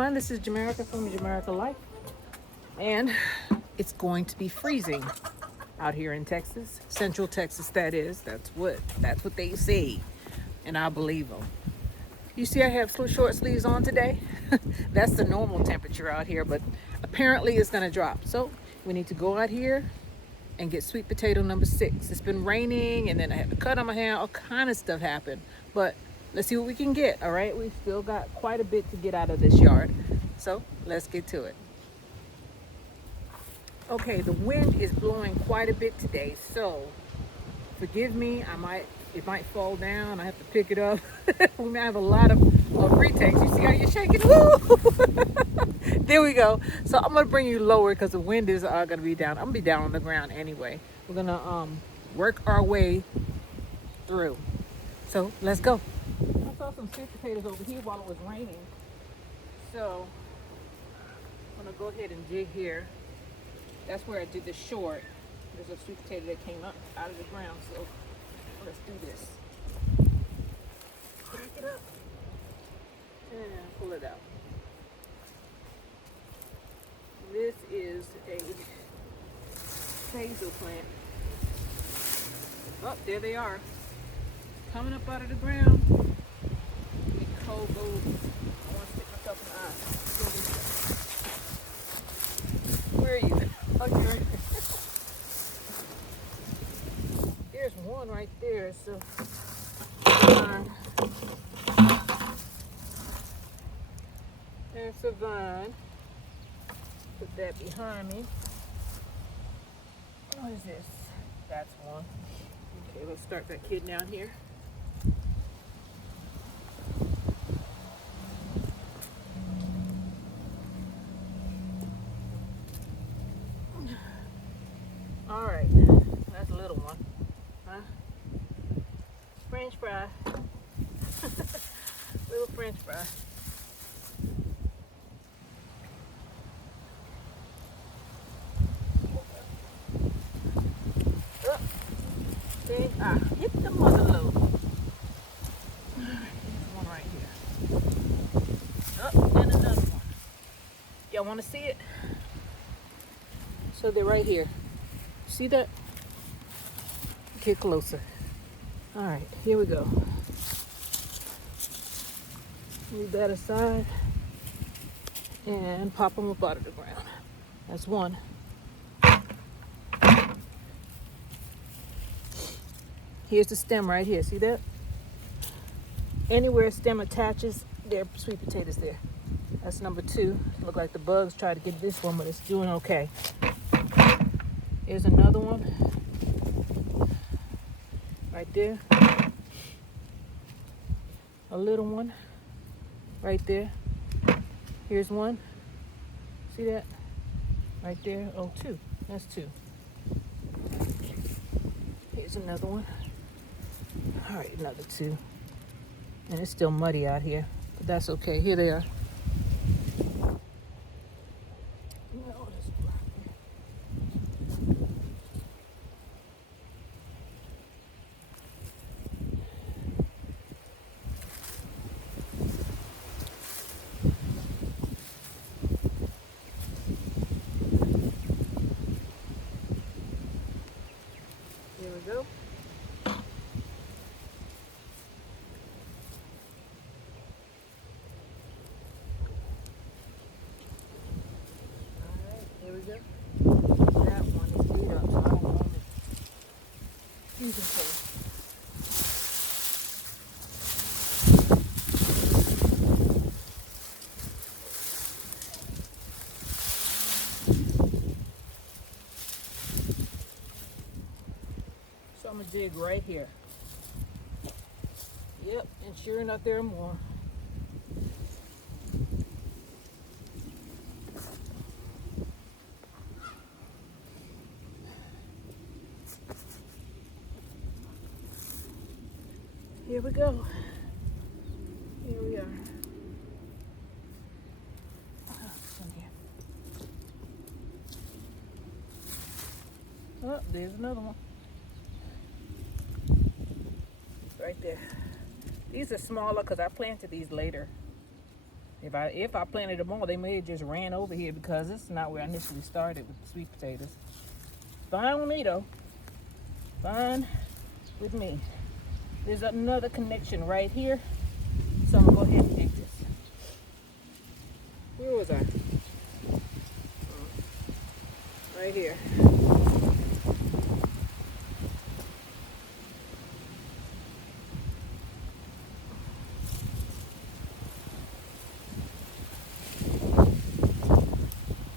everyone, this is Jamerica from Jamerica Life, and it's going to be freezing out here in Texas, Central Texas. That is, that's what they say, and I believe them. You see, I have short sleeves on today. That's the normal temperature out here, but apparently it's going to drop. So we need to go out here and get sweet potato number 6. It's been raining, and then I had a cut on my hand. All kind of stuff happened, but let's see what we can get. All right, we've still got quite a bit to get out of this yard, so let's get to it. Okay, the wind is blowing quite a bit today, so forgive me. It might fall down. I have to pick it up. We might have a lot of retakes. You see how you're shaking? Woo! There we go. So I'm gonna bring you lower because the wind is gonna be down. I'm gonna be down on the ground anyway. We're gonna work our way through. So let's go. I saw some sweet potatoes over here while it was raining. So I'm gonna go ahead and dig here. That's where I did the short. There's a sweet potato that came up out of the ground. So let's do this. Pick it up and pull it out. This is a basil plant. Oh, there they are. Coming up out of the ground. Big cold gold. I want to stick myself in the eye. Where are you? Oh, you're right there. There's one right there. So there's a vine. Put that behind me. What is this? That's one. Okay, let's start that kid down here. All right, that's a little one, huh? French fry, little French fry. Oh, see, I hit the mother load. There's one right here. Oh, and another one. Y'all want to see it? So they're right here. See that? Get closer. All right, here we go. Move that aside and pop them up out of the ground. That's one. Here's the stem right here. See that? Anywhere a stem attaches, there are sweet potatoes there. That's number 2. Look like the bugs tried to get this one, but it's doing okay. Here's another one. Right there. A little one. Right there. Here's one. See that? Right there. Oh, 2. That's 2. Here's another one. All right, another 2. And it's still muddy out here, but that's okay. Here they are. Here we go. Here we go. That one is beat up, so I don't want it. You can see. So I'm gonna dig right here. Yep, and sure enough, there are more. Here we go. Here we are. Oh, there's another one. Right there. These are smaller because I planted these later. If I planted them all, they may have just ran over here because this is not where I initially started with the sweet potatoes. Fine with me though. Fine with me. There's another connection right here, so I'm gonna go ahead and dig this. Where was I? Right here.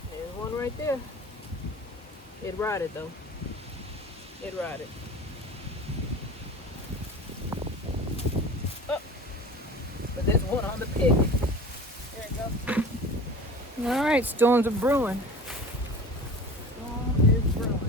There's one right there. It rotted though. It rotted. Oh, but there's one on the pig. There it goes. All right, storms are brewing. Storm is brewing.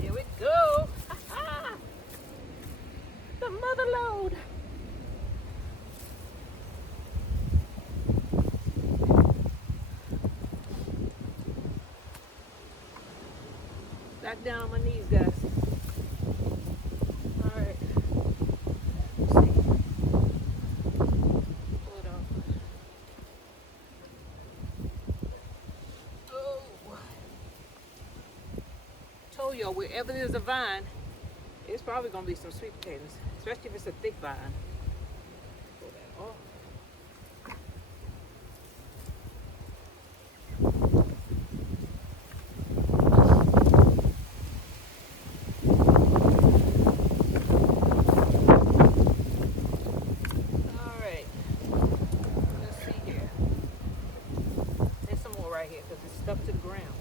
Here we go. The mother load. Back down on my knees, guys. All right. Let's see. Hold on. Oh. Told y'all, wherever there's a vine, it's probably gonna be some sweet potatoes, especially if it's a thick vine. Pull that off. All right. Let's see here. There's some more right here because it's stuck to the ground.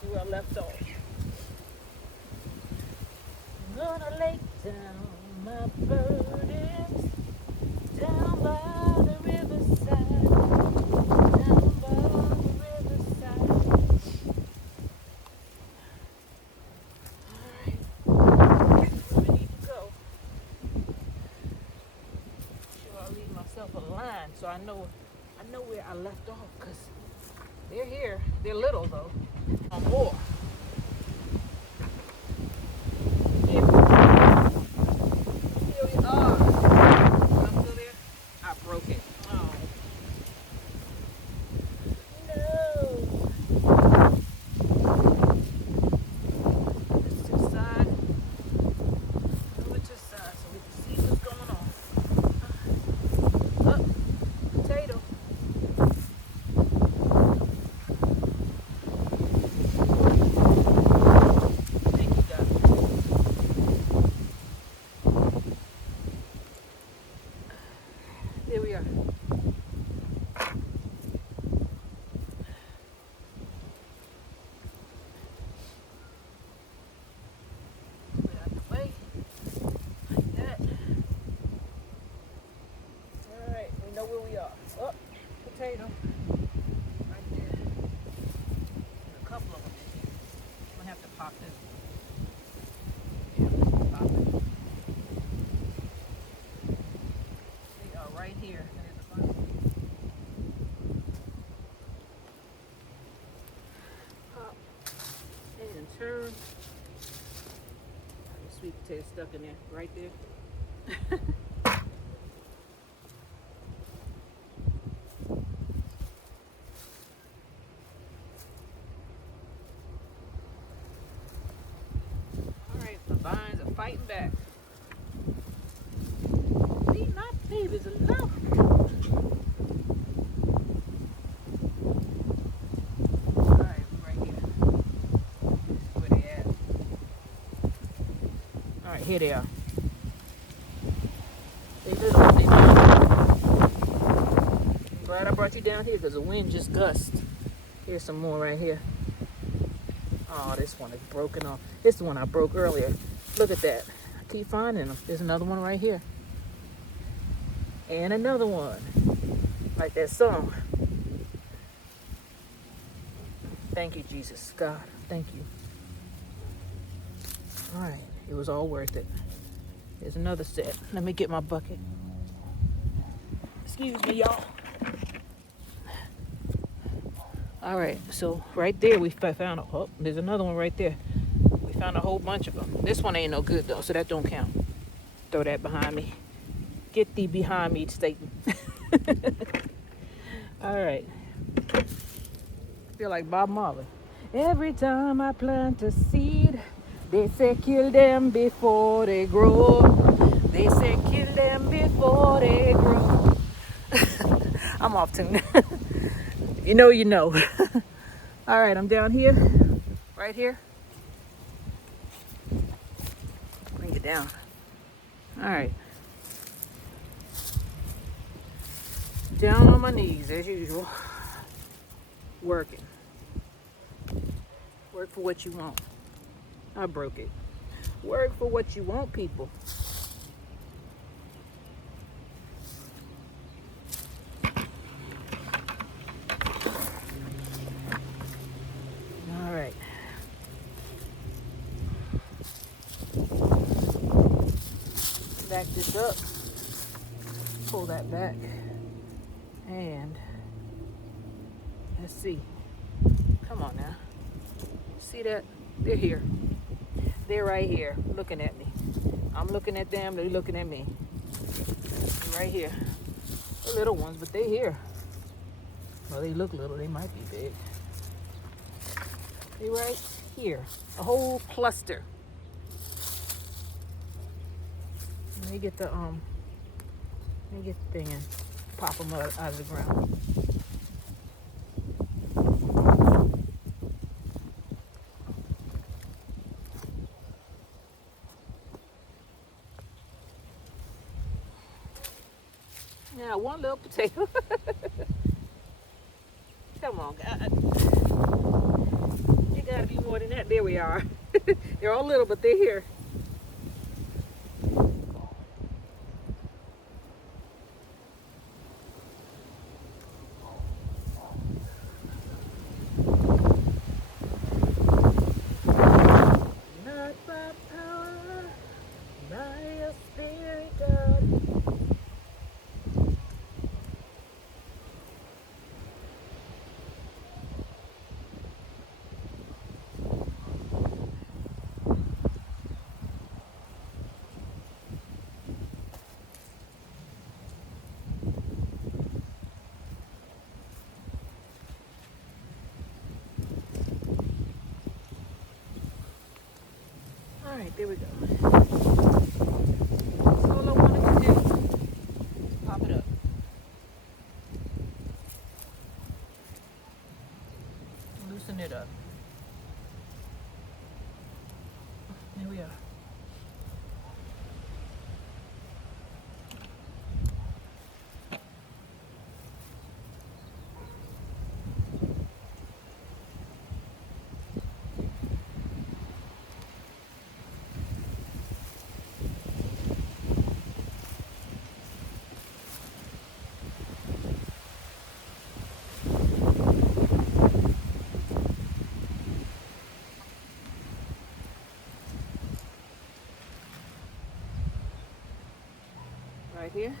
See where I left off. I'm gonna lay down my burdens down by the riverside, down by the riverside. Alright, where we need to go. Sure, I'll leave myself a line so I know where I left off, because they're here. They're little though. More. Here we are. I'm still there. I broke it. Oh. No. This to the side. Move it to the side so we can see what's going on. Oh, potato. Thank you, God. There we are. Put it out the way. Like that. Alright, we know where we are. Oh, potato. Right there. There's a couple of them in here. I'm gonna have to pop this. Yeah, pop it. They are right here. There's a bunch. Pop. And turn. The sweet potato stuck in there. Right there. Alright, the vines are fighting back. Leave my babies alone. right, here they are. They little, but they mighty. I'm glad I brought you down here because the wind just gusted. Here's some more right here. Oh, this one is broken off. This is the one I broke earlier. Look at that. I keep finding them. There's another one right here. And another one. Like that song. Thank you, Jesus. God, thank you. All right. It was all worth it. There's another set. Let me get my bucket. Excuse me, y'all. All right. So right there we found a, oh, there's another one right there. We found a whole bunch of them. This one ain't no good though, so that don't count. Throw that behind me. Get thee behind me, Satan. All right. I feel like Bob Marley. Every time I plant a seed, they say kill them before they grow. They say kill them before they grow. I'm off tune. You know, you know. All right, I'm down here, right here. Bring it down. All right. Down on my knees as usual. Working. Work for what you want. I broke it. Work for what you want, people. All right. Back this up. Pull that back. And let's see. Come on now. See that? They're here. They're right here looking at me. I'm looking at them. They're looking at me. They're right here. They're little ones, but they're here. Well, they look little. They might be big. They're right here. A whole cluster. Let me get the thing and pop them out of the ground. Now, one little potato. Come on, God. You gotta be more than that. There we are. They're all little, but they're here. Not by power, by your spirit, God. All right, there we go. That's all I wanted to do. Pop it up. Loosen it up. There we are. Right here.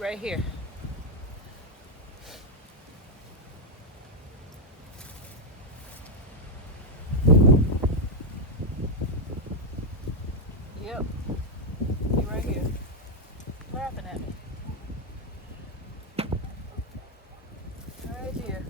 right here. Yep, he right here, laughing at me. Right here.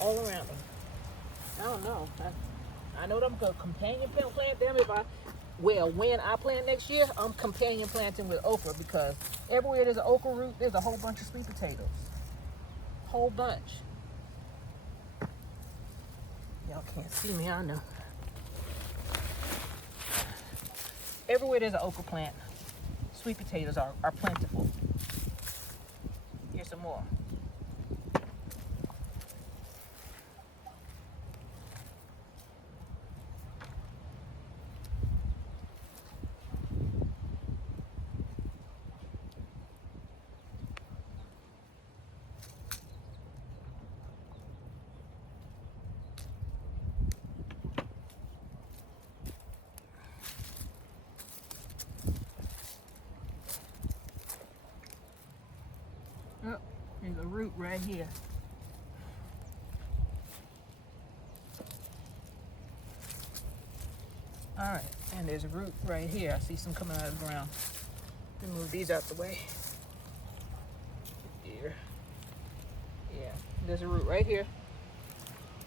All around them. I don't know. I know that I'm gonna companion plant them when I plant next year, I'm companion planting with okra because everywhere there's an okra root, there's a whole bunch of sweet potatoes. Whole bunch. Y'all can't see me, I know. Everywhere there's an okra plant, sweet potatoes are plentiful. Here's some more. Oh, there's a root right here. All right, and there's a root right here. I see some coming out of the ground. Let me move these out the way. Here. Yeah, there's a root right here.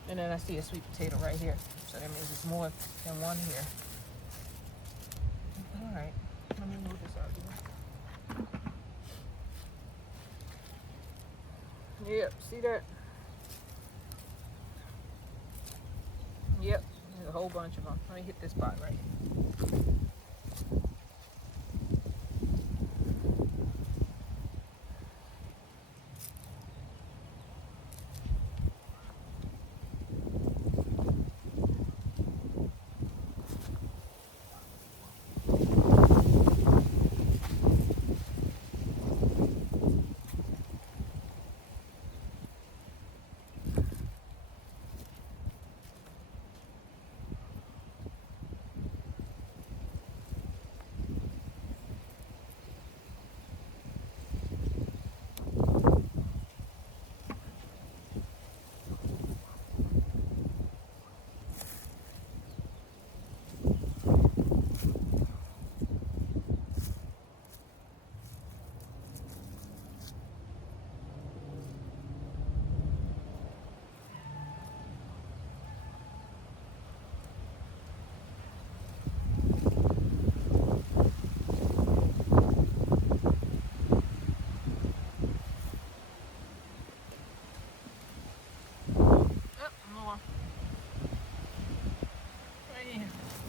And then I see a sweet potato right here. So that means it's more than one here. All right, let me move this out of the way. Yep, see that? Yep, there's a whole bunch of them. Let me hit this spot right here.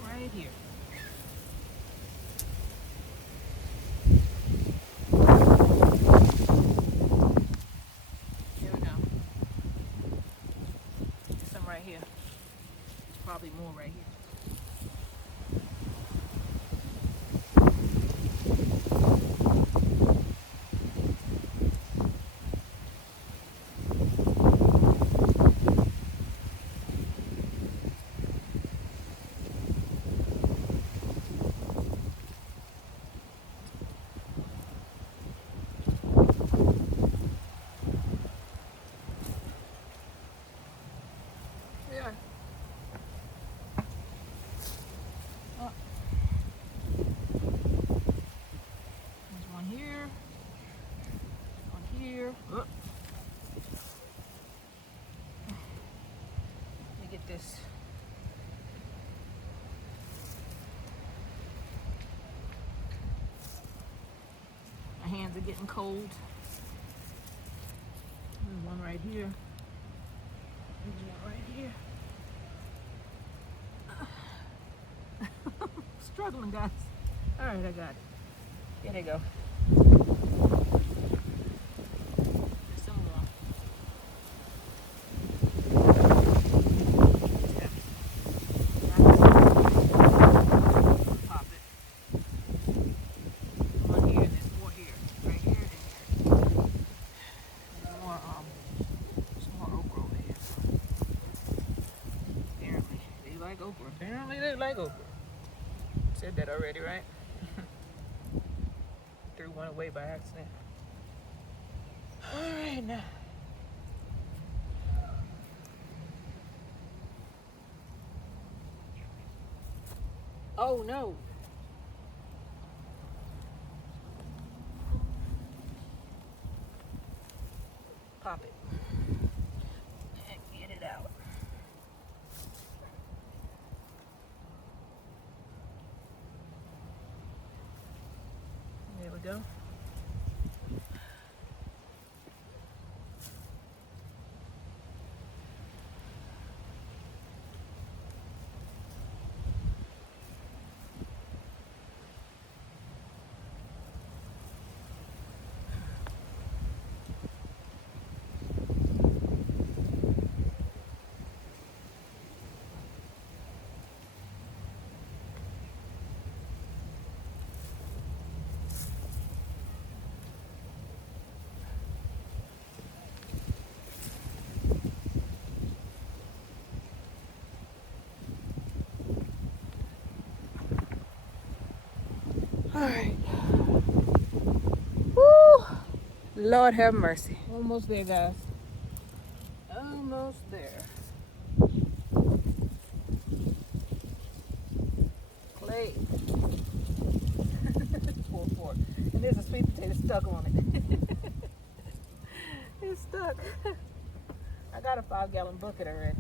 Right here. Here we go. There's some right here. Probably more right here. Yeah. Oh. There's one here. One here. Oh. Let me get this. My hands are getting cold. There's one right here. There's one right here. Struggling, guys. All right, I got it. Here they go. Some more. Yeah. like okra. Said that already, right? Threw one away by accident. All right, now. Oh no. Pop it. And get it out. There we go. All right. Woo! Lord have mercy. Almost there, guys. Almost there. Clay. Poor fork. And there's a sweet potato stuck on it. It's stuck. I got a 5-gallon bucket already.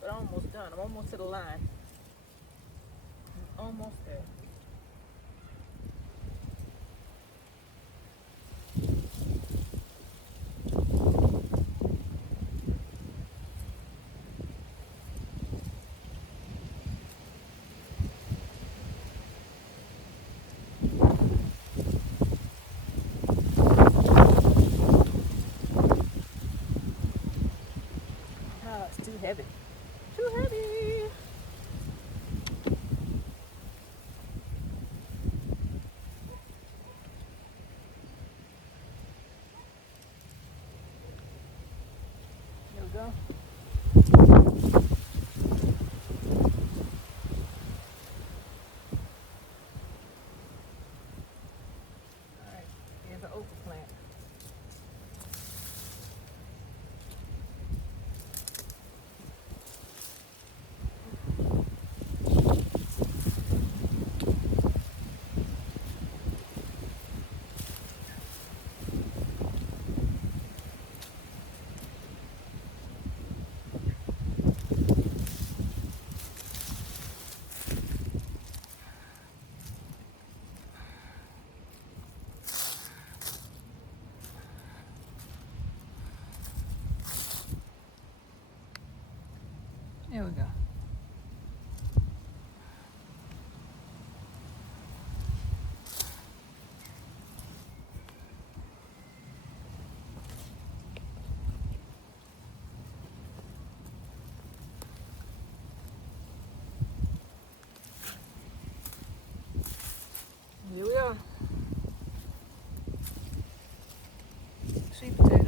But I'm almost done. I'm almost to the line. I'm almost there. Oh, it's too heavy. Too heavy. There we go. Alright, here's an okra plant. There we go. Here we are. Sweet potato.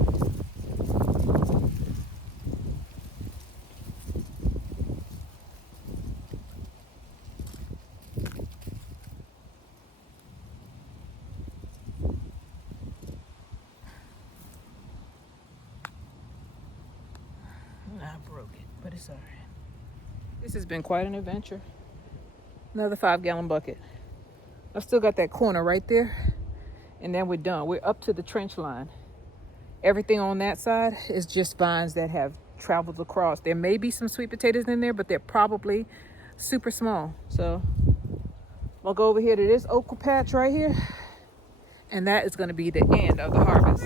I broke it, but it's all right. This has been quite an adventure. Another 5-gallon bucket. I've still got that corner right there, and then we're done. We're up to the trench line. Everything on that side is just vines that have traveled across. There may be some sweet potatoes in there, but they're probably super small. So I'll go over here to this okra patch right here, and that is going to be the end of the harvest.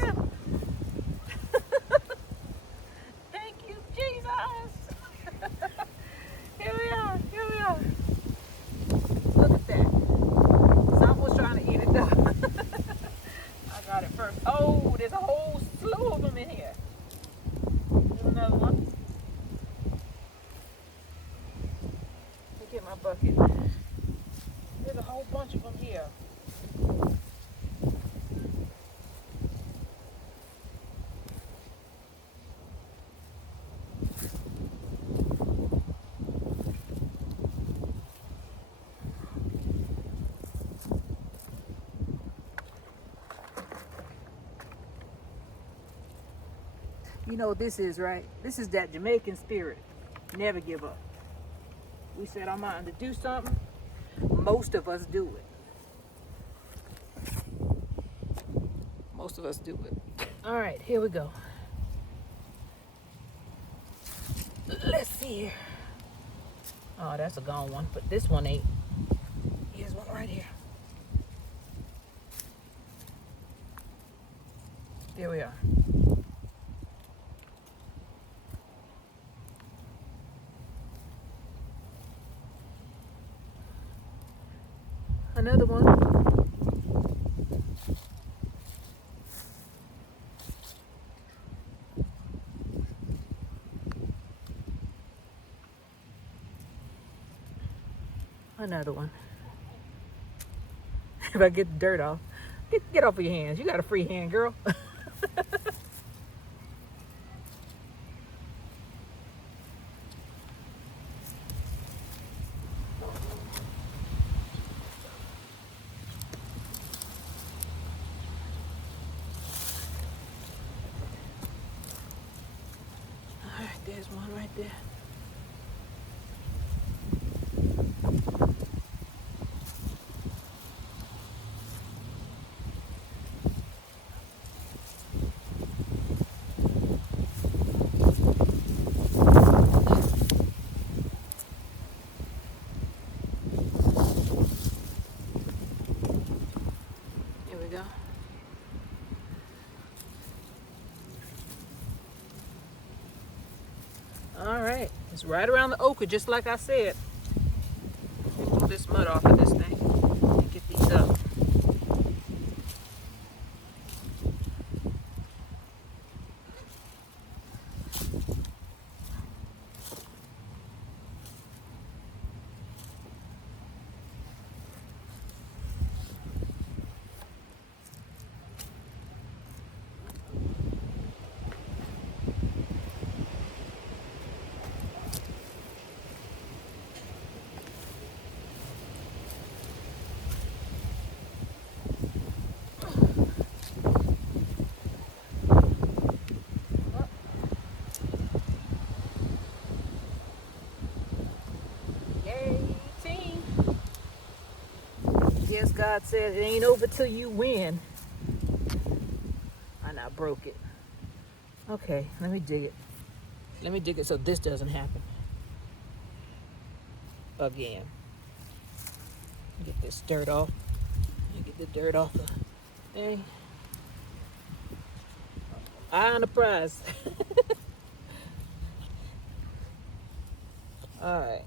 Thank you, Jesus. Here we are. Here we are. Look at that. Someone's trying to eat it though. I got it first. Oh, there's a whole slew of them in here. There's another one. Let me get my bucket. There's a whole bunch of them here. You know what this is, right? This is that Jamaican spirit. Never give up. We said I'm out to do something. Most of us do it. Most of us do it. All right, here we go. Let's see here. Oh, that's a gone one, but this one ain't. Here's one right here. There we are. Another one. Another one. If I get the dirt off, get off of your hands. You got a free hand, girl. All right, there's one right there. Here we go. All right, it's right around the ochre, just like I said. Pull this mud off of this thing and get these up. Yes, God said it ain't over till you win. And I broke it. Okay, let me dig it. Let me dig it so this doesn't happen again. Get this dirt off. Get the dirt off the thing. Eye on the prize. All right.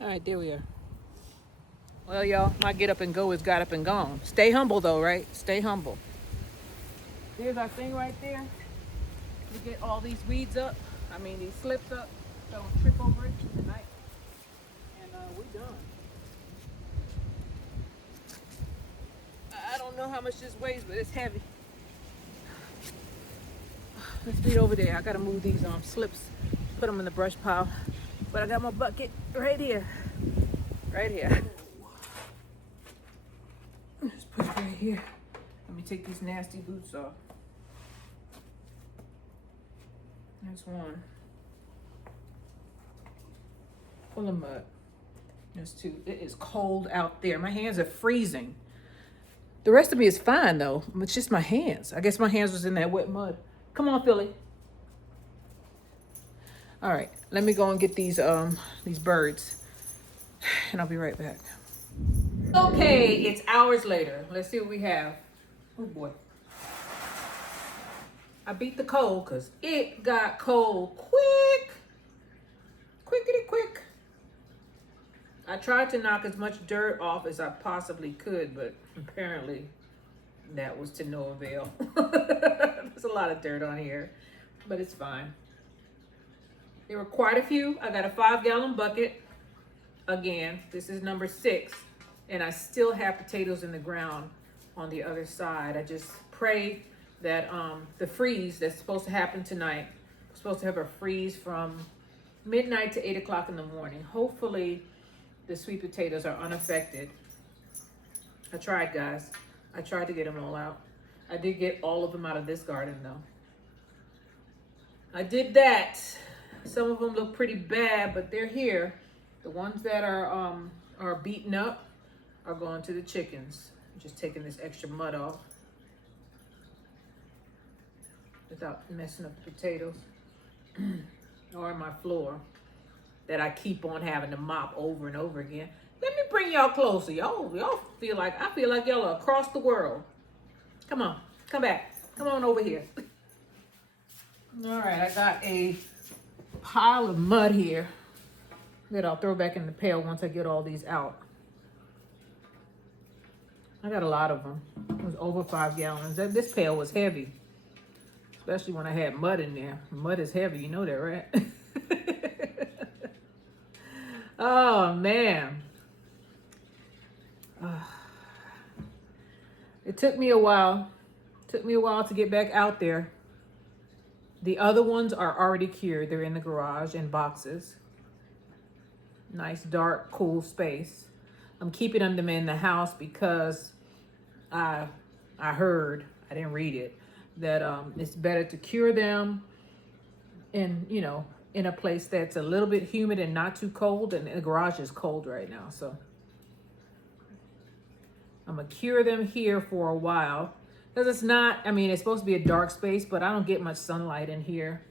All right, there we are. Well, y'all, my get up and go is got up and gone. Stay humble, though, right? Stay humble. There's our thing right there. We get all these weeds up. These slips up. Don't trip over it tonight. And we're done. I don't know how much this weighs, but it's heavy. Let's get over there. I gotta move these slips, put them in the brush pile. But I got my bucket right here. Right here. Just put it right here. Let me take these nasty boots off. That's one. Full of mud. There's two. It is cold out there. My hands are freezing. The rest of me is fine though. It's just my hands. I guess my hands was in that wet mud. Come on, Philly. All right, let me go and get these birds, and I'll be right back. Okay, it's hours later. Let's see what we have. Oh boy. I beat the cold because it got cold quick. Quickity quick. I tried to knock as much dirt off as I possibly could, but apparently that was to no avail. There's a lot of dirt on here, but it's fine. There were quite a few. I got a 5-gallon bucket. Again, this is number 6, and I still have potatoes in the ground on the other side. I just pray that the freeze that's supposed to happen tonight, we're supposed to have a freeze from midnight to 8 o'clock in the morning. Hopefully the sweet potatoes are unaffected. I tried, guys. I tried to get them all out. I did get all of them out of this garden, though. I did that. Some of them look pretty bad, but they're here. The ones that are beaten up are going to the chickens. I'm just taking this extra mud off without messing up the potatoes or my floor that I keep on having to mop over and over again. Let me bring y'all closer. Y'all feel like, I feel like y'all are across the world. Come on, come back. Come on over here. All right, I got a pile of mud here that I'll throw back in the pail once I get all these out. I got a lot of them. It was over 5 gallons. This pail was heavy, especially when I had mud in there. Mud is heavy, you know that, right? Oh, man. It took me a while. It took me a while to get back out there. The other ones are already cured. They're in the garage in boxes. Nice, dark, cool space. I'm keeping them in the house because I heard, I didn't read it, that it's better to cure them in, you know, in a place that's a little bit humid and not too cold. And the garage is cold right now, so I'm gonna cure them here for a while. Because it's not, I mean, it's supposed to be a dark space, but I don't get much sunlight in here.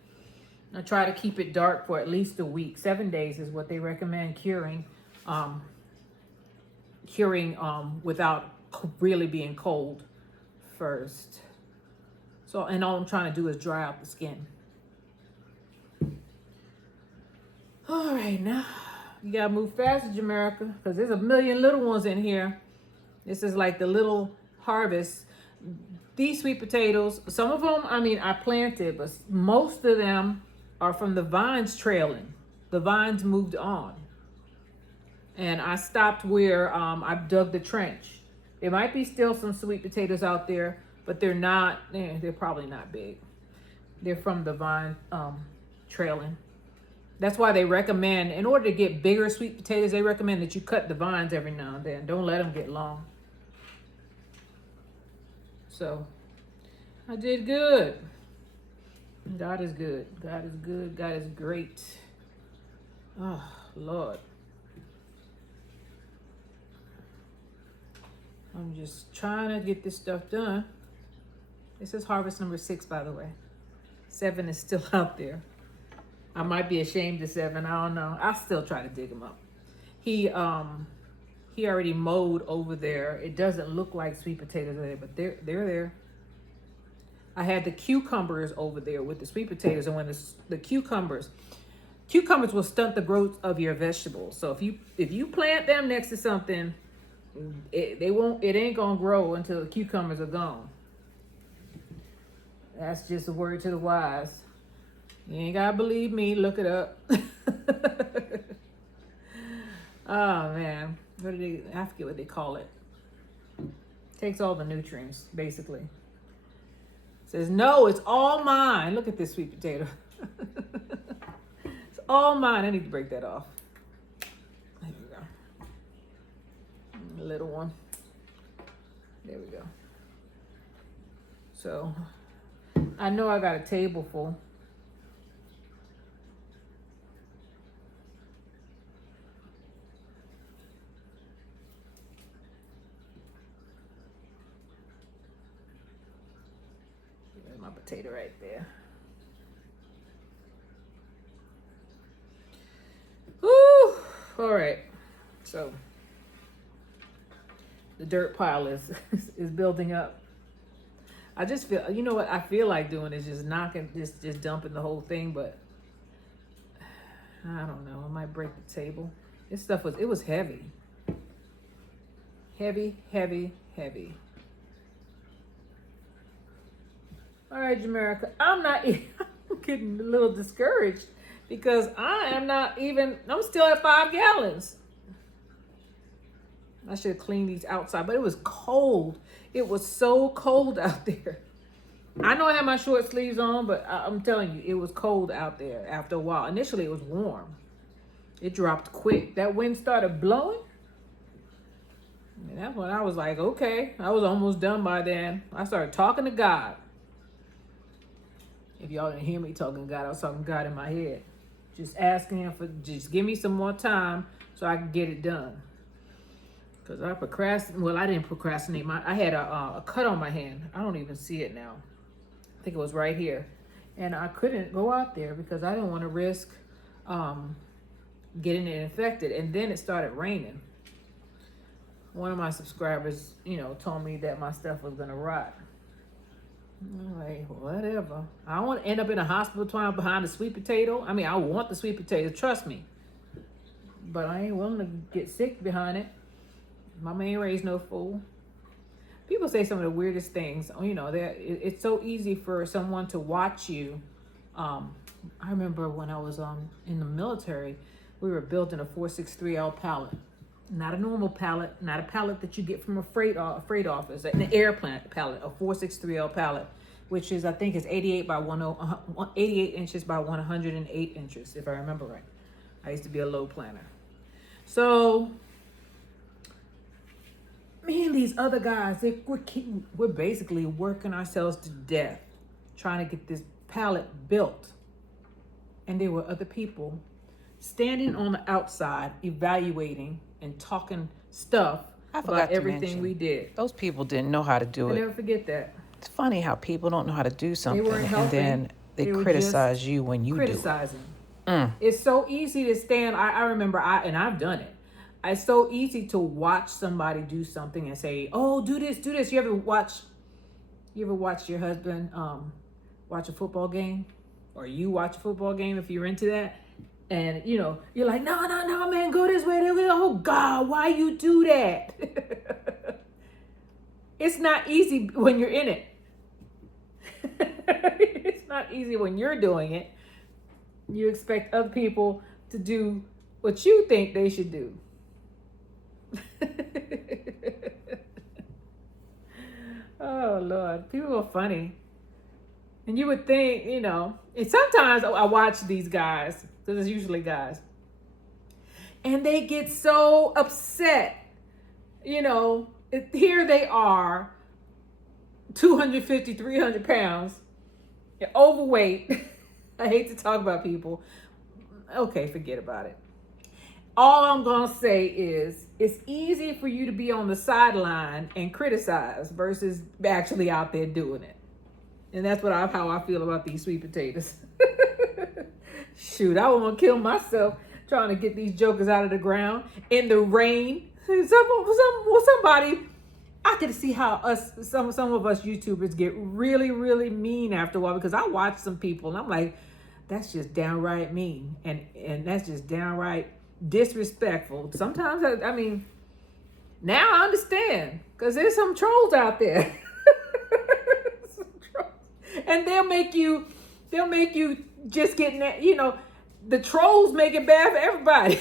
I try to keep it dark for at least a week. 7 days is what they recommend curing. Without really being cold first. So, and all I'm trying to do is dry out the skin. All right, now you gotta move fast, Jamaica, because there's a million little ones in here. This is like the little harvest. These sweet potatoes, some of them, I mean, I planted, but most of them are from the vines trailing. The vines moved on. And I stopped where I dug the trench. There might be still some sweet potatoes out there, but they're not, they're probably not big. They're from the vine trailing. That's why they recommend, in order to get bigger sweet potatoes, they recommend that you cut the vines every now and then. Don't let them get long. So I did good. God is good. God is good. God is great. Oh, Lord. I'm just trying to get this stuff done. This is harvest number 6, by the way. 7 is still out there. I might be ashamed of 7. I don't know. I'll still try to dig him up. He already mowed over there. It doesn't look like sweet potatoes there, but they're there. I had the cucumbers over there with the sweet potatoes, and when the cucumbers will stunt the growth of your vegetables. So if you plant them next to something, it ain't gonna grow until the cucumbers are gone. That's just a word to the wise. You ain't gotta believe me, look it up. Oh man, I forget what they call it. Takes all the nutrients, basically. Says, no, it's all mine. Look at this sweet potato. It's all mine. I need to break that off. There we go. A little one. There we go. So, I know I got a table full. There's my potato right there. Woo! All right. So, the dirt pile is building up. I just feel, you know what I feel like doing is just knocking, just dumping the whole thing, but I don't know. I might break the table. This stuff it was heavy. Heavy, heavy, heavy. All right, Jamaica. I'm getting a little discouraged because I'm still at 5 gallons. I should have cleaned these outside, but it was cold. It was so cold out there. I know I had my short sleeves on, but I'm telling you, it was cold out there after a while. Initially, it was warm. It dropped quick. That wind started blowing. And that's when I was like, okay. I was almost done by then. I started talking to God. If y'all didn't hear me talking to God, I was talking to God in my head. Just asking him just give me some more time so I can get it done. Because I didn't procrastinate. I had a cut on my hand. I don't even see it now. I think it was right here. And I couldn't go out there because I didn't want to risk getting it infected. And then it started raining. One of my subscribers, told me that my stuff was going to rot. I'm like, whatever. I don't want to end up in a hospital trying behind a sweet potato. I mean, I want the sweet potato, trust me. But I ain't willing to get sick behind it. Mama ain't raised no fool. People say some of the weirdest things. It's so easy for someone to watch you. I remember when I was in the military, we were building a 463L pallet. Not a normal pallet, not a pallet that you get from a freight office, an airplane pallet, a 463L pallet, which is, I think, is 88 inches by 108 inches, if I remember right. I used to be a load planner. So me and these other guys, we're basically working ourselves to death trying to get this pallet built. And there were other people standing on the outside evaluating and talking stuff about everything we did. Those people didn't know how to do it. I never forget that. It's funny how people don't know how to do something and then they criticize you when you do it. It's so easy to stand. I remember and I've done it. It's so easy to watch somebody do something and say, "Oh, do this, do this." You ever watch your husband watch a football game, or you watch a football game if you're into that? And, you're like, no, man, go this way. Oh, God, why you do that? It's not easy when you're in it. It's not easy when you're doing it. You expect other people to do what you think they should do. Oh, Lord. People are funny. And you would think, and sometimes I watch these guys, because it's usually guys, and they get so upset. Here they are, 250, 300 pounds, overweight. I hate to talk about people. Okay, forget about it. All I'm going to say is it's easy for you to be on the sideline and criticize versus actually out there doing it. And that's how I feel about these sweet potatoes. Shoot, I want to kill myself trying to get these jokers out of the ground in the rain. Somebody, I can see how some of us YouTubers get really, really mean after a while, because I watch some people and I'm like, that's just downright mean. And that's just downright disrespectful. Sometimes, now I understand, because there's some trolls out there. And they'll make you just get, the trolls make it bad for everybody.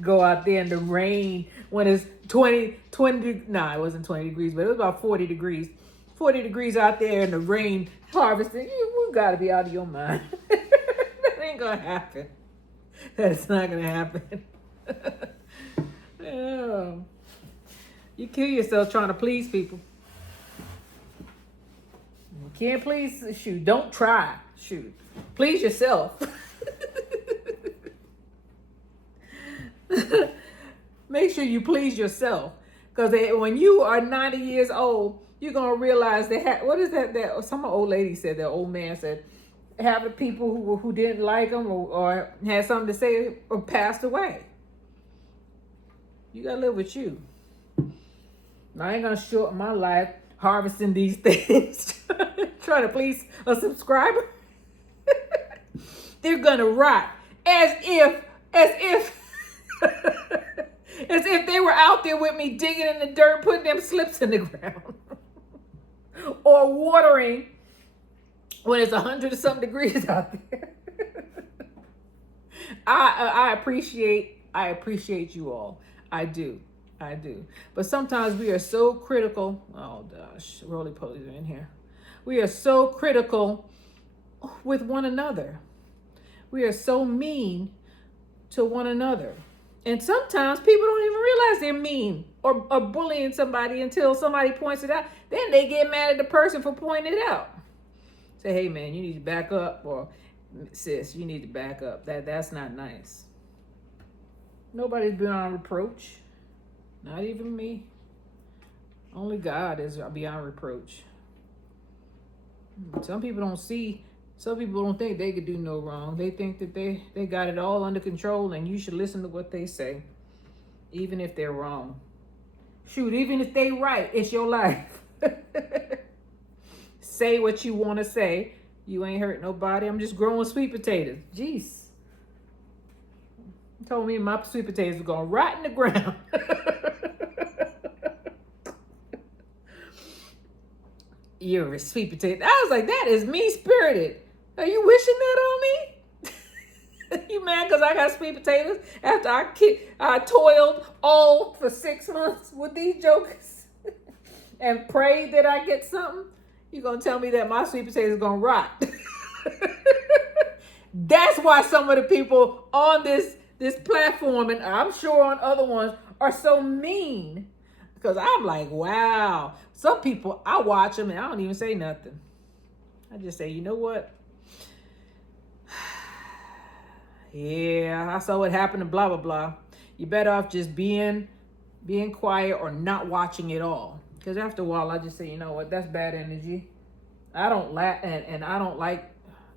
Go out there in the rain when it's 20, it wasn't 20 degrees, but it was about 40 degrees. 40 degrees out there in the rain harvesting. You got to be out of your mind. That ain't going to happen. That's not going to happen. Oh. You kill yourself trying to please people. You can't please, don't try. Please yourself. Make sure you please yourself. Because when you are 90 years old, you're going to realize what is that some old lady said, that old man said, half the people who didn't like him or had something to say or passed away. You got to live with you. I ain't gonna shorten my life harvesting these things, trying to please a subscriber. They're gonna rot as if, as if they were out there with me digging in the dirt, putting them slips in the ground, or watering when it's 100 or something degrees out there. I appreciate you all. I do. But sometimes we are so critical. Oh gosh, roly polies are in here. We are so critical with one another. We are so mean to one another. And sometimes people don't even realize they're mean or bullying somebody until somebody points it out. Then they get mad at the person for pointing it out. Say, hey man, you need to back up, or sis, you need to back up. That's not nice. Nobody's beyond reproach. Not even me. Only God is beyond reproach. Some people don't think they could do no wrong. They think that they got it all under control, and you should listen to what they say, even if they're wrong. Shoot, even if they right, it's your life. Say what you want to say. You ain't hurt nobody. I'm just growing sweet potatoes. Jeez. You told me my sweet potatoes were going to rot in the ground. You're a sweet potato. I was like, that is mean-spirited. Are you wishing that on me? You mad because I got sweet potatoes after I toiled all for 6 months with these jokers and prayed that I get something? You gonna tell me that my sweet potatoes is gonna rot? That's why some of the people on this platform, and I'm sure on other ones, are so mean. Because I'm like, wow. Some people, I watch them and I don't even say nothing. I just say, you know what? Yeah, I saw what happened and blah, blah, blah. You're better off just being quiet or not watching it all. Because after a while, I just say, you know what? That's bad energy. I don't laugh, and I don't like,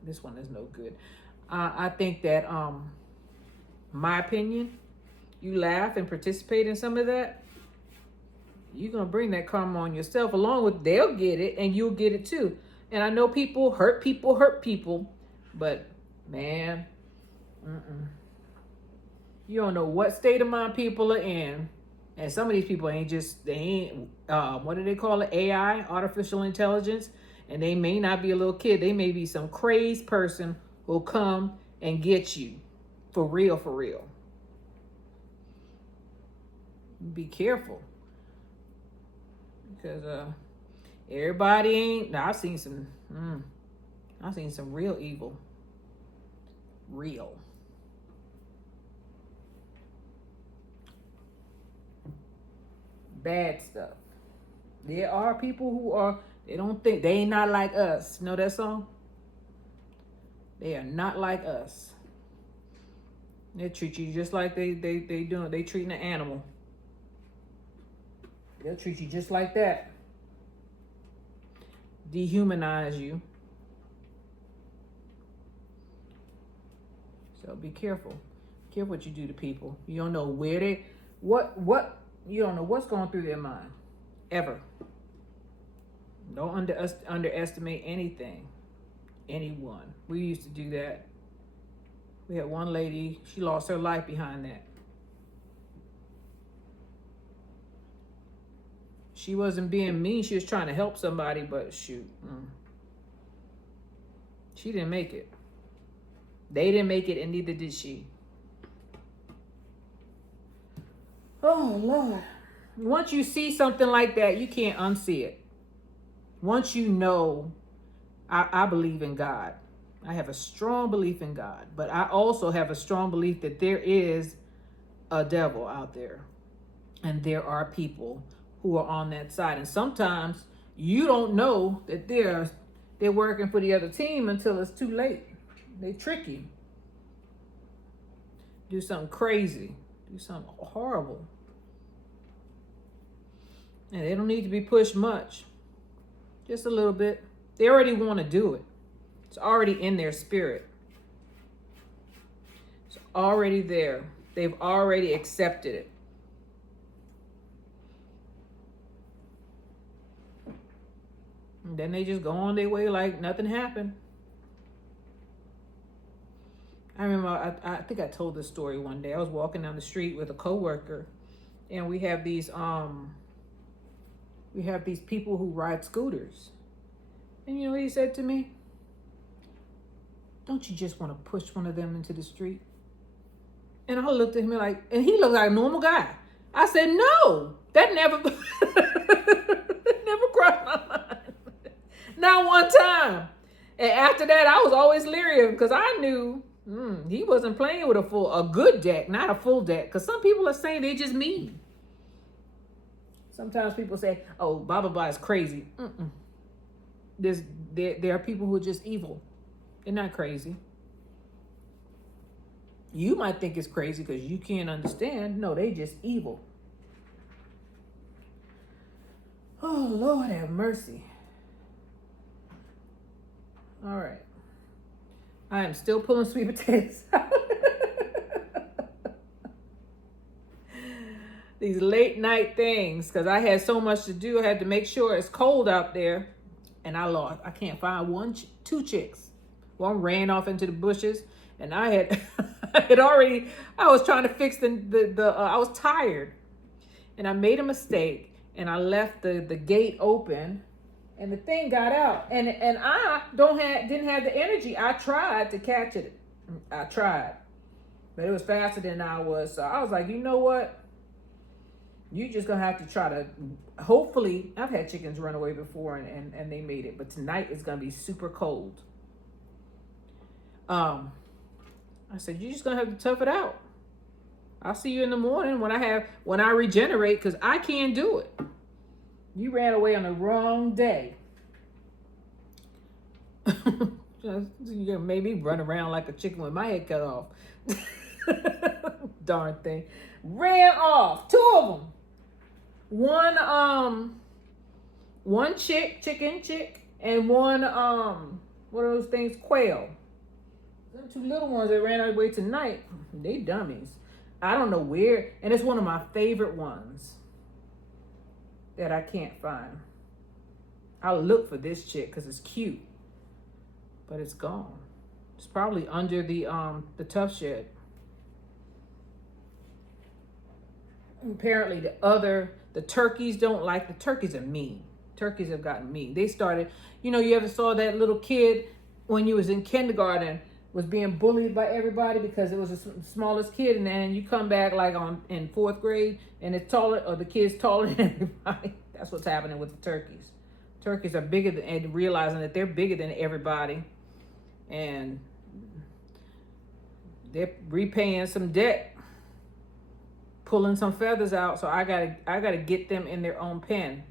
this one is no good. I think that, my opinion, you laugh and participate in some of that, you're going to bring that karma on yourself, along with they'll get it and you'll get it too. And I know people hurt people, but man, you don't know what state of mind people are in. And some of these people what do they call it? AI, artificial intelligence. And they may not be a little kid. They may be some crazed person who'll come and get you. For real. Be careful. Because everybody ain't. Now I've seen some real evil. Real. Bad stuff. There are people who they ain't not like us. You know that song? They are not like us. They treat you just like they treating an animal. They'll treat you just like that. Dehumanize you. So be careful. Careful what you do to people. You don't know where you don't know what's going through their mind. Ever. Don't underestimate anything. Anyone. We used to do that. We had one lady, she lost her life behind that. She wasn't being mean. She was trying to help somebody, but shoot. She didn't make it. They didn't make it, and neither did she. Oh, Lord. Once you see something like that, you can't unsee it. Once you know, I believe in God. I have a strong belief in God, but I also have a strong belief that there is a devil out there, and there are people who are on that side. And sometimes you don't know that they're working for the other team until it's too late. They trick you. Do something crazy. Do something horrible. And they don't need to be pushed much. Just a little bit. They already want to do it. It's already in their spirit. It's already there. They've already accepted it. And then they just go on their way like nothing happened. I remember, I think I told this story one day. I was walking down the street with a coworker, and we have these people who ride scooters. And you know what he said to me? Don't you just want to push one of them into the street? And I looked at him like, and he looked like a normal guy. I said, no, that never, never crossed my mind. Not one time. And after that, I was always leery of him because I knew he wasn't playing with a good deck, not a full deck. Because some people are saying they just mean. Sometimes people say, oh, blah, blah, blah is crazy. There are people who are just evil. They're not crazy. You might think it's crazy because you can't understand. No, they just evil. Oh, Lord have mercy. All right. I am still pulling sweet potatoes out. These late night things, because I had so much to do. I had to make sure it's cold out there. And I can't find two chicks. One ran off into the bushes. And I had, I was trying to fix I was tired. And I made a mistake. And I left the gate open. And the thing got out. And I didn't have the energy. I tried to catch it. I tried. But it was faster than I was. So I was like, you know what? You just going to have to try to, hopefully, I've had chickens run away before and they made it. But tonight it's going to be super cold. I said, you're just going to have to tough it out. I'll see you in the morning when I regenerate, because I can't do it. You ran away on the wrong day. You made me run around like a chicken with my head cut off. Darn thing. Ran off. 2 of them. One chicken, and one, what are those things? Quail. Them 2 little ones that ran away tonight, they dummies. I don't know where, and it's one of my favorite ones that I can't find. I'll look for this chick because it's cute, but it's gone. It's probably under the tough shed. Apparently the turkeys don't like, the turkeys are mean. Turkeys have gotten mean. They started, you ever saw that little kid when you was in kindergarten was being bullied by everybody because it was the smallest kid, and then you come back like in 4th grade and it's taller, or the kid's taller than everybody. That's what's happening with the turkeys. Turkeys are bigger than, and realizing that they're bigger than everybody, and they're repaying some debt, pulling some feathers out. So I gotta get them in their own pen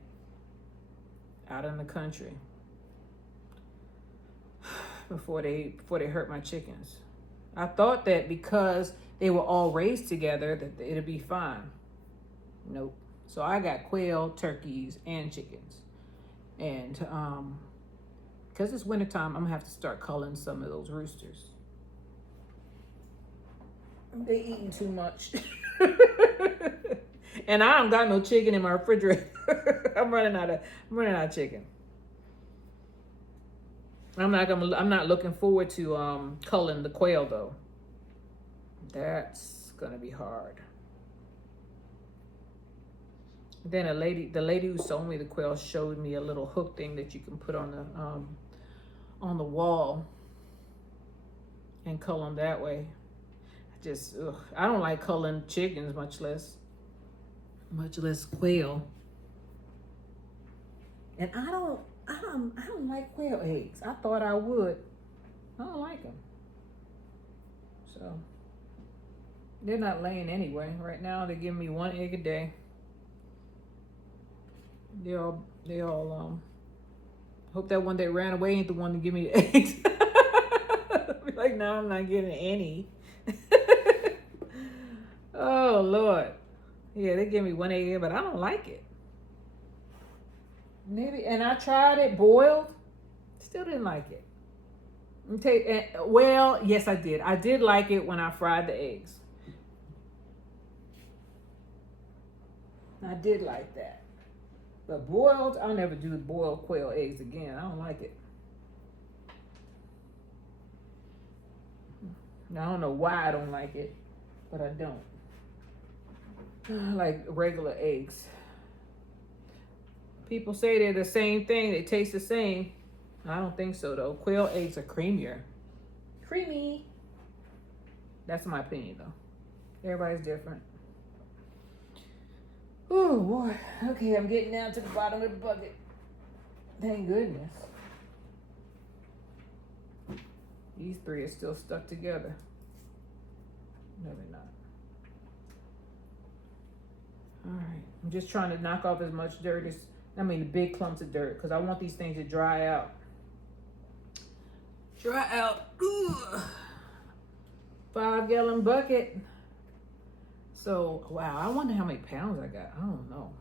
out in the country before they hurt my chickens. I thought that because they were all raised together that it'd be fine. Nope. So I got quail, turkeys, and chickens. And because it's wintertime, I'm gonna have to start culling some of those roosters. They eating too much. And I don't got no chicken in my refrigerator. I'm running out of chicken. I'm not looking forward to culling the quail though. That's gonna be hard. Then the lady who sold me the quail showed me a little hook thing that you can put on the wall and cull them that way. I don't like culling chickens, much less quail. And I don't like quail eggs. I thought I would. I don't like them. So they're not laying anyway. Right now they're giving me 1 egg a day. They all hope that one that ran away ain't the one to give me the eggs. Be like, no, I'm not getting any. Oh Lord. Yeah, they give me 1 egg, but I don't like it. Maybe, and I tried it boiled, still didn't like it. Well, yes, I did. I did like it when I fried the eggs. I did like that. But boiled, I'll never do boiled quail eggs again. I don't like it. Now, I don't know why I don't like it, but I don't. I like regular eggs. People say they're the same thing. They taste the same. I don't think so, though. Quail eggs are creamier. Creamy. That's my opinion, though. Everybody's different. Oh, boy. Okay, I'm getting down to the bottom of the bucket. Thank goodness. These three are still stuck together. No, they're not. All right. I'm just trying to knock off as much dirt as, the big clumps of dirt, because I want these things to dry out. Dry out. Ooh. 5-gallon bucket. So, wow, I wonder how many pounds I got. I don't know.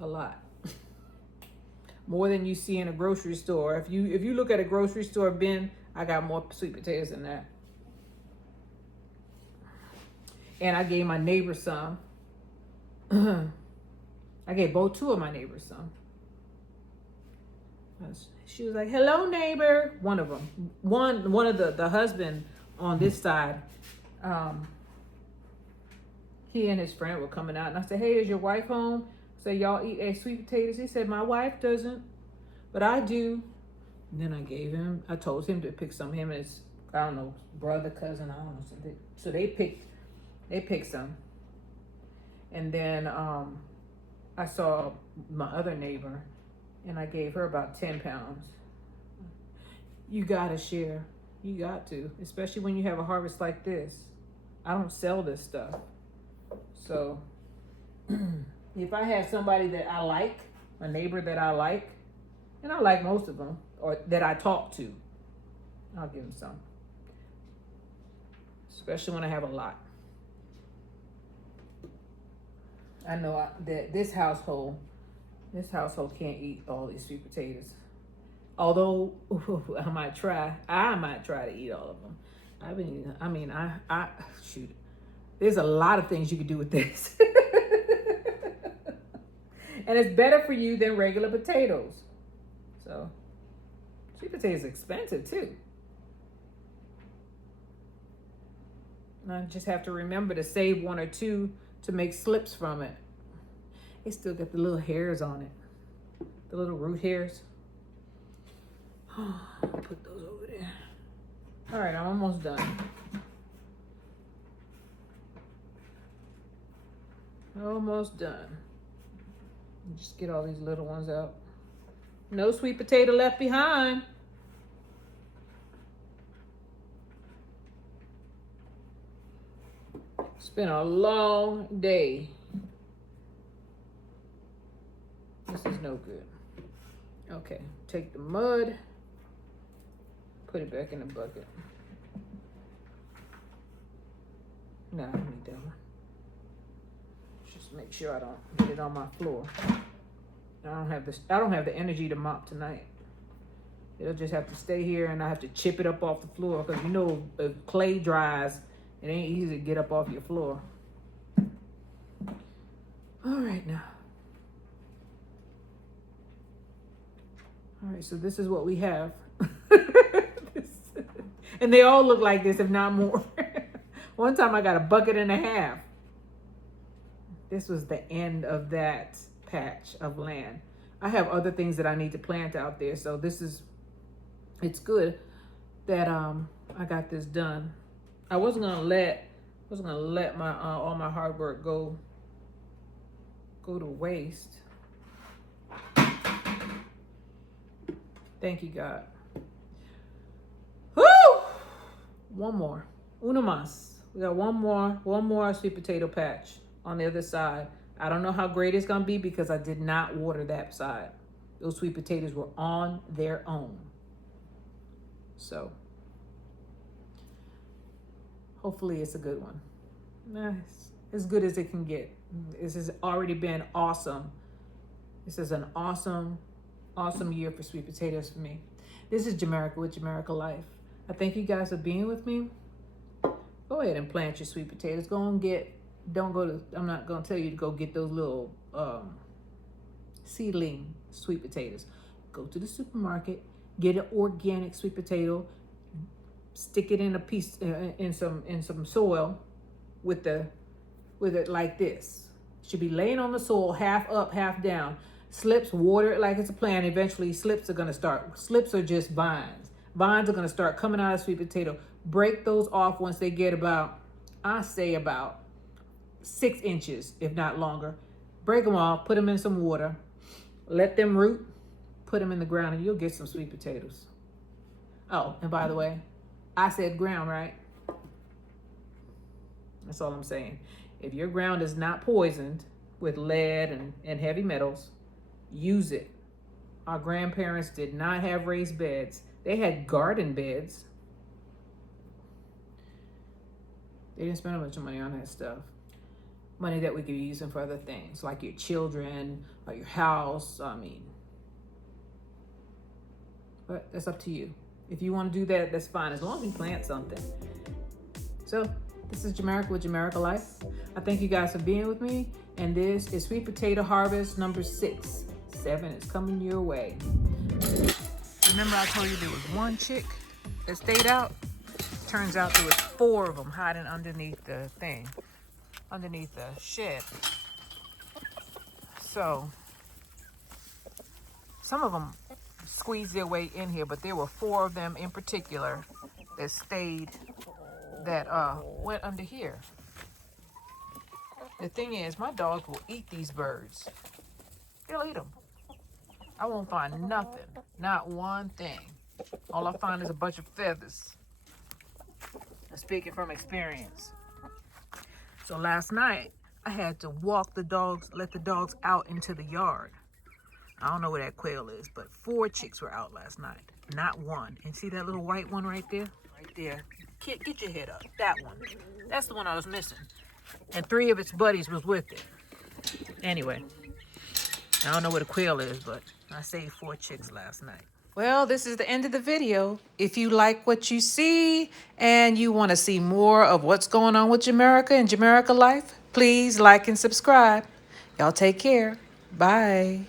A lot. More than you see in a grocery store. If you look at a grocery store bin, I got more sweet potatoes than that. And I gave my neighbor some. I gave two of my neighbors some. She was like, "Hello, neighbor." One of them. One of the husband on this side. He and his friend were coming out, and I said, "Hey, is your wife home?" I said, "Y'all eat sweet potatoes?" He said, "My wife doesn't, but I do." And then I told him to pick some. Him and his, I don't know, brother, cousin, I don't know. So they picked some. And then I saw my other neighbor, and I gave her about 10 pounds. You gotta share. You got to, especially when you have a harvest like this. I don't sell this stuff. So if I have somebody that I like, a neighbor that I like, and I like most of them, or that I talk to, I'll give them some. Especially when I have a lot. I know that this household can't eat all these sweet potatoes. Although I might try to eat all of them. I shoot. There's a lot of things you can do with this. And it's better for you than regular potatoes. So, sweet potatoes are expensive too. And I just have to remember to save one or two to make slips from it. It still got the little hairs on it. The little root hairs. Put those over there. All right, I'm almost done. Almost done. Just get all these little ones out. No sweet potato left behind. It's been a long day. This is no good. Okay, take the mud, put it back in the bucket. No, I don't need that one. Just make sure I don't get it on my floor. I don't have the energy to mop tonight. It'll just have to stay here, and I have to chip it up off the floor, because you know if clay dries, it ain't easy to get up off your floor. All right now. All right, so this is what we have. And they all look like this, if not more. One time I got a bucket and a half. This was the end of that patch of land. I have other things that I need to plant out there, so it's good that I got this done. I wasn't gonna let my all my hard work go to waste. Thank you, God. Woo! One more. Uno más. We got one more sweet potato patch on the other side. I don't know how great it's gonna be because I did not water that side. Those sweet potatoes were on their own. So hopefully it's a good one. Nice. As good as it can get. This has already been awesome. This is an awesome year for sweet potatoes for me. This is Jamerica with Jamerica Life. I thank you guys for being with me. Go ahead and plant your sweet potatoes. Go and get Don't go to, I'm not going to tell you to go get those little seedling sweet potatoes. Go to the supermarket, get an organic sweet potato, stick it in a piece in some soil with it like this. Should be laying on the soil, half up, half down. Slips, water it like it's a plant. Eventually, slips are just vines. Vines are gonna start coming out of sweet potato. Break those off once they get about, I say about 6 inches, if not longer. Break them off, put them in some water, let them root, put them in the ground, and you'll get some sweet potatoes. Oh, and by the way, I said ground, right? That's all I'm saying. If your ground is not poisoned with lead and heavy metals, use it. Our grandparents did not have raised beds. They had garden beds. They didn't spend a bunch of money on that stuff. Money that we could be using for other things, like your children or your house. I mean, but that's up to you. If you want to do that, that's fine, as long as you plant something. So this is Jamerica with Jamerica Life. I thank you guys for being with me. And this is Sweet Potato Harvest number 6. 7 is coming your way. Remember I told you there was one chick that stayed out? Turns out there was 4 of them hiding underneath the thing, underneath the shed. So some of them squeezed their way in here, but there were 4 of them in particular that stayed, that went under here. The thing is, my dogs will eat these birds. They'll eat them. I won't find nothing, not one thing. All I find is a bunch of feathers. I'm speaking from experience. So last night, I had to walk the dogs, let the dogs out into the yard. I don't know where that quail is, but 4 chicks were out last night, not one. And see that little white one right there? Right there. Get your head up. That one. That's the one I was missing. And 3 of its buddies was with it. Anyway, I don't know where the quail is, but I saved 4 chicks last night. Well, this is the end of the video. If you like what you see and you want to see more of what's going on with Jamerica and Jamerica Life, please like and subscribe. Y'all take care. Bye.